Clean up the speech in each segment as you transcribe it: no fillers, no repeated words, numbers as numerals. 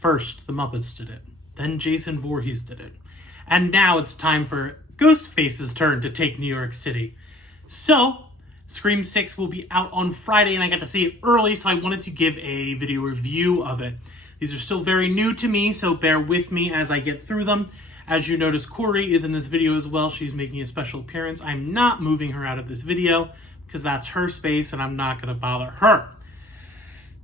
First, the Muppets did it. Then Jason Voorhees did it. And now it's time for Ghostface's turn to take New York City. So, Scream 6 will be out on Friday, and I got to see it early, so I wanted to give a video review of it. These are still very new to me, so bear with me as I get through them. As you notice, Corey is in this video as well. She's making a special appearance. I'm not moving her out of this video because that's her space, and I'm not going to bother her.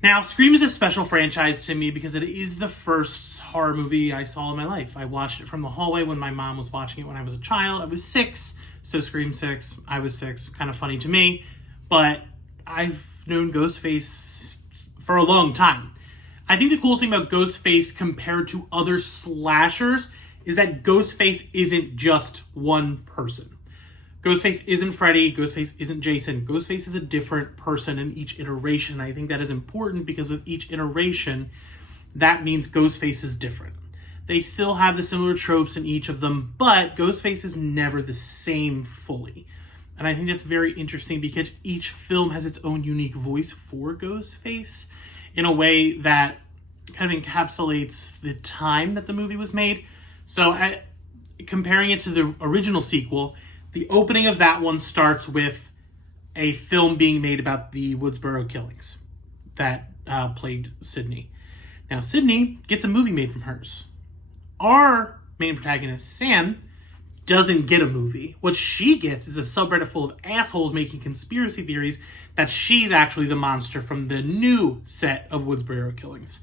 Now, Scream is a special franchise to me because it is the first horror movie I saw in my life. I watched it from the hallway when my mom was watching it when I was a child. I was 6, so Scream 6, I was 6. Kind of funny to me, but I've known Ghostface for a long time. I think the coolest thing about Ghostface compared to other slashers is that Ghostface isn't just one person. Ghostface isn't Freddy, Ghostface isn't Jason. Ghostface is a different person in each iteration. I think that is important because with each iteration, that means Ghostface is different. They still have the similar tropes in each of them, but Ghostface is never the same fully. And I think that's very interesting because each film has its own unique voice for Ghostface in a way that kind of encapsulates the time that the movie was made. So comparing it to the original sequel, the opening of that one starts with a film being made about the Woodsboro killings that plagued Sydney. Now, Sydney gets a movie made from hers. Our main protagonist, Sam, doesn't get a movie. What she gets is a subreddit full of assholes making conspiracy theories that she's actually the monster from the new set of Woodsboro killings.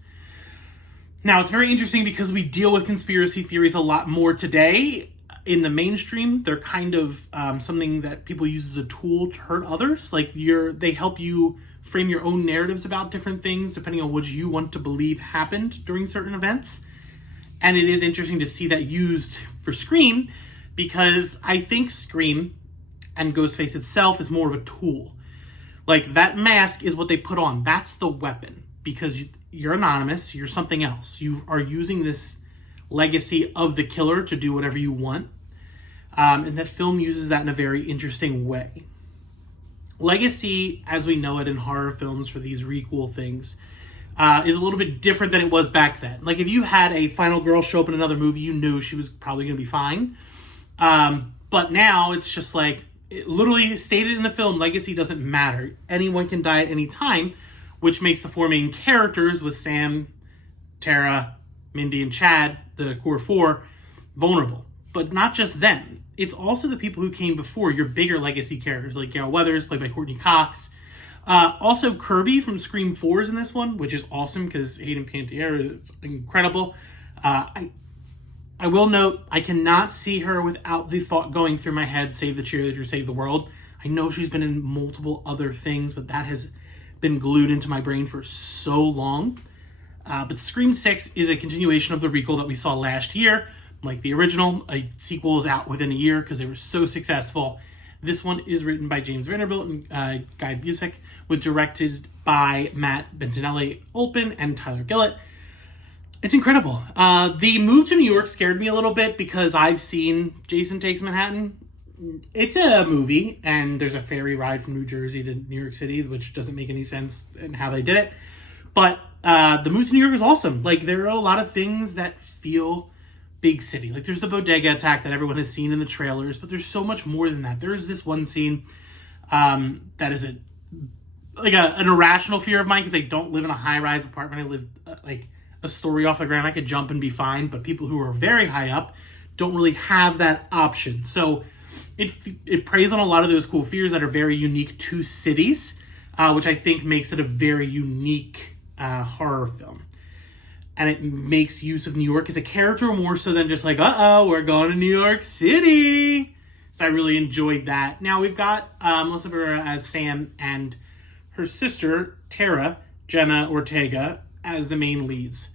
Now, it's very interesting because we deal with conspiracy theories a lot more today. In the mainstream, they're kind of something that people use as a tool to hurt others. Like they help you frame your own narratives about different things depending on what you want to believe happened during certain events. And it is interesting to see that used for Scream because I think Scream and Ghostface itself is more of a tool. Like that mask is what they put on. That's the weapon because you're anonymous. You're something else. You are using this legacy of the killer to do whatever you want. And that film uses that in a very interesting way. Legacy, as we know it in horror films for these requel things, is a little bit different than it was back then. Like if you had a final girl show up in another movie, you knew she was probably going to be fine. But now it's just like, it literally stated in the film, legacy doesn't matter. Anyone can die at any time, which makes the 4 main characters with Sam, Tara, Mindy, and Chad, the core 4, vulnerable. But not just them. It's also the people who came before, your bigger legacy characters, like Gail Weathers, played by Courtney Cox. Also, Kirby from Scream 4 is in this one, which is awesome because Hayden Panettiere is incredible. I will note, I cannot see her without the thought going through my head, save the cheerleader, save the world. I know she's been in multiple other things, but that has been glued into my brain for so long. But Scream 6 is a continuation of the requel that we saw last year. Like the original, a sequel is out within a year because they were so successful. This one is written by James Vanderbilt and Guy Busick, with directed by Matt Bettinelli-Olpin and Tyler Gillett. It's incredible. The move to New York scared me a little bit because I've seen Jason Takes Manhattan. It's a movie, and there's a ferry ride from New Jersey to New York City, which doesn't make any sense in how they did it. But the move to New York is awesome. Like, there are a lot of things that feel big city. Like, there's the bodega attack that everyone has seen in the trailers, but there's so much more than that. There's this one scene that is an irrational fear of mine because I don't live in a high-rise apartment. I live like a story off the ground. I could jump and be fine, but people who are very high up don't really have that option. So it preys on a lot of those cool fears that are very unique to cities, which I think makes it a very unique horror film. And it makes use of New York as a character more so than just like, we're going to New York City. So I really enjoyed that. Now we've got Melissa Barrera as Sam and her sister, Tara, Jenna Ortega, as the main leads.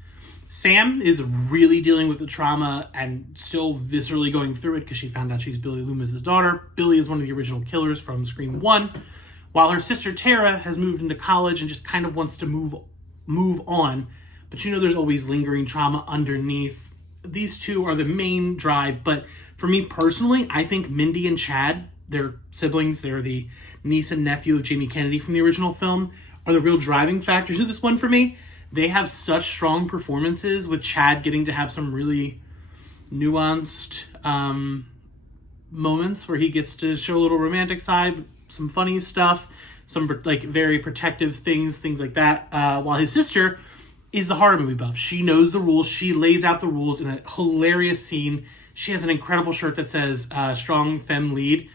Sam is really dealing with the trauma and still viscerally going through it because she found out she's Billy Loomis's daughter. Billy is one of the original killers from Scream 1, while her sister Tara has moved into college and just kind of wants to move on. But there's always lingering trauma underneath. These two are the main drive. But for me personally, I think Mindy and Chad, they're siblings. They're the niece and nephew of Jamie Kennedy from the original film, are the real driving factors of this one for me. They have such strong performances, with Chad getting to have some really nuanced moments where he gets to show a little romantic side, some funny stuff, some like very protective things like that, while his sister is the horror movie buff. She knows the rules. She lays out the rules in a hilarious scene. She has an incredible shirt that says strong femme lead.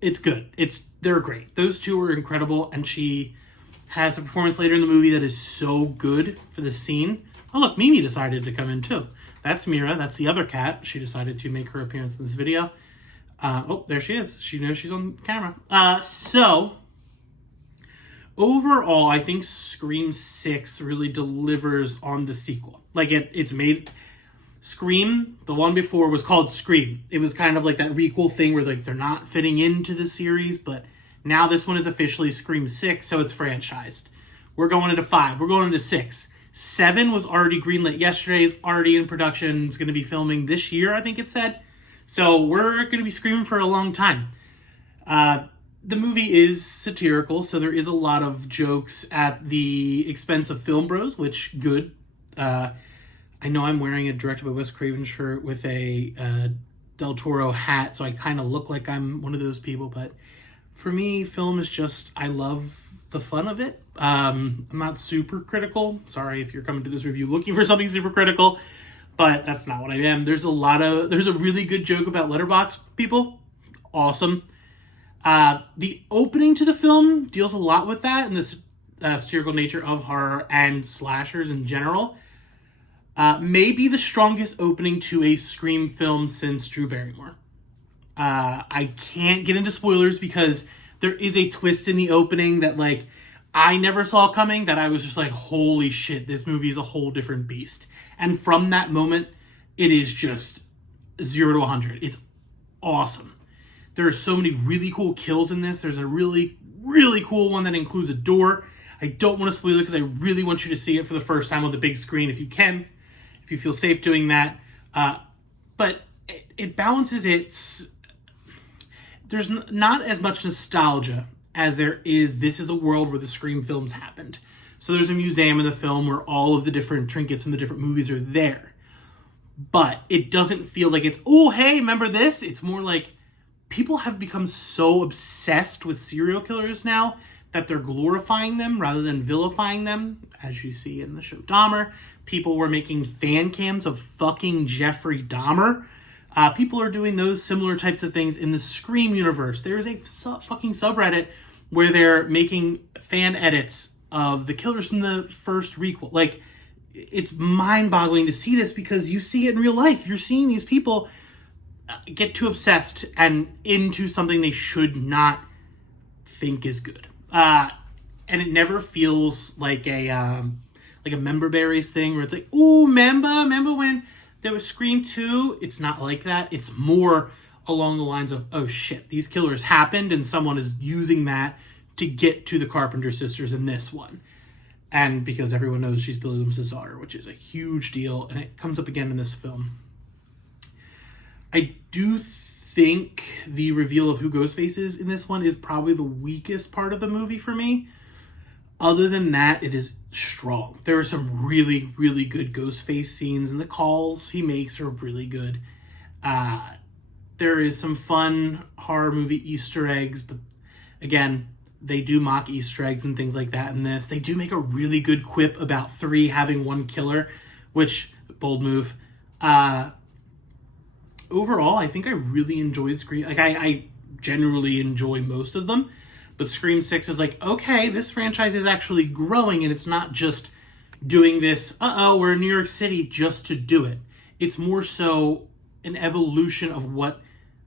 It's good. They're great. Those two are incredible, and she has a performance later in the movie that is so good for the scene. Oh, look, Mimi decided to come in too. That's Mira. That's the other cat. She decided to make her appearance in this video. Oh, there she is. She knows she's on camera. So, overall, I think Scream 6 really delivers on the sequel. Like, it's made... Scream, the one before, was called Scream. It was kind of like that requel thing where like they're not fitting into the series, but now this one is officially Scream 6, so it's franchised. We're going into 5. We're going into 6. 7 was already greenlit yesterday. It's already in production. It's going to be filming this year, I think it said. So we're going to be screaming for a long time. The movie is satirical, so there is a lot of jokes at the expense of film bros, which, good. I know I'm wearing a directed by Wes Craven shirt with a Del Toro hat, so I kind of look like I'm one of those people, but for me, film is just, I love the fun of it. I'm not super critical. Sorry if you're coming to this review looking for something super critical, but that's not what I am. There's a really good joke about letterbox people. Awesome. The opening to the film deals a lot with that and this satirical nature of horror and slashers in general. Maybe the strongest opening to a Scream film since Drew Barrymore. I can't get into spoilers because there is a twist in the opening that like I never saw coming, that I was just like, holy shit, this movie is a whole different beast. And from that moment, it is just 0 to 100. It's awesome. There are so many really cool kills in this. There's a really, really cool one that includes a door. I don't want to spoil it because I really want you to see it for the first time on the big screen if you can, if you feel safe doing that. But it balances its... There's not as much nostalgia as there is, this is a world where the Scream films happened. So there's a museum in the film where all of the different trinkets from the different movies are there. But it doesn't feel like it's, oh, hey, remember this? It's more like people have become so obsessed with serial killers now that they're glorifying them rather than vilifying them. As you see in the show Dahmer, people were making fan cams of fucking Jeffrey Dahmer. People are doing those similar types of things in the Scream universe. There's a fucking subreddit where they're making fan edits of the killers from the first requel. Like, it's mind-boggling to see this because you see it in real life. You're seeing these people get too obsessed and into something they should not think is good. And it never feels like a Member Berries thing where it's like, oh, remember when there was Scream 2? It's not like that. It's more along the lines of, oh shit, these killers happened and someone is using that to get to the Carpenter sisters in this one. And because everyone knows she's Billy Loomis's daughter, which is a huge deal, and it comes up again in this film. I do think the reveal of who Ghostface is in this one is probably the weakest part of the movie for me. Other than that, it is strong. There are some really, really good Ghostface scenes, and the calls he makes are really good. There is some fun horror movie Easter eggs, but again, they do mock Easter eggs and things like that in this. They do make a really good quip about 3 having 1 killer, which, bold move. Overall, I think I really enjoyed Scream. Like, I generally enjoy most of them. But Scream 6 is like, okay, this franchise is actually growing, and it's not just doing this, we're in New York City just to do it. It's more so an evolution of what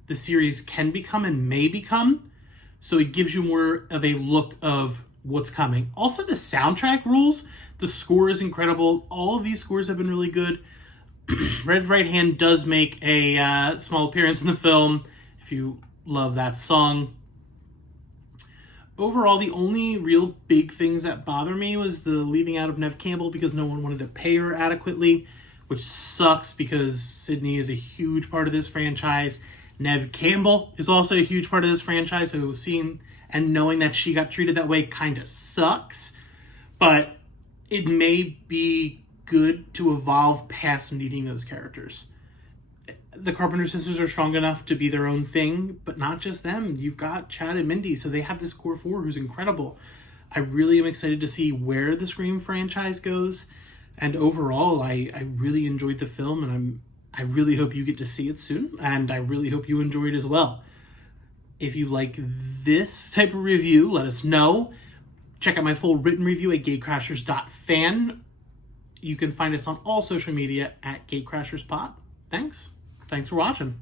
the series can become and may become. So it gives you more of a look of what's coming. Also, the soundtrack rules. The score is incredible. All of these scores have been really good. Red Right Hand does make a small appearance in the film, if you love that song. Overall, the only real big things that bother me was the leaving out of Neve Campbell because no one wanted to pay her adequately, which sucks because Sydney is a huge part of this franchise. Neve Campbell is also a huge part of this franchise, so seeing and knowing that she got treated that way kind of sucks. But it may be good to evolve past needing those characters. The Carpenter sisters are strong enough to be their own thing, but not just them. You've got Chad and Mindy, so they have this core four who's incredible. I really am excited to see where the Scream franchise goes, and overall, I really enjoyed the film, and I really hope you get to see it soon, and I really hope you enjoy it as well. If you like this type of review, let us know. Check out my full written review at gatecrashers.fan. You can find us on all social media at gatecrasherspod. Thanks for watching.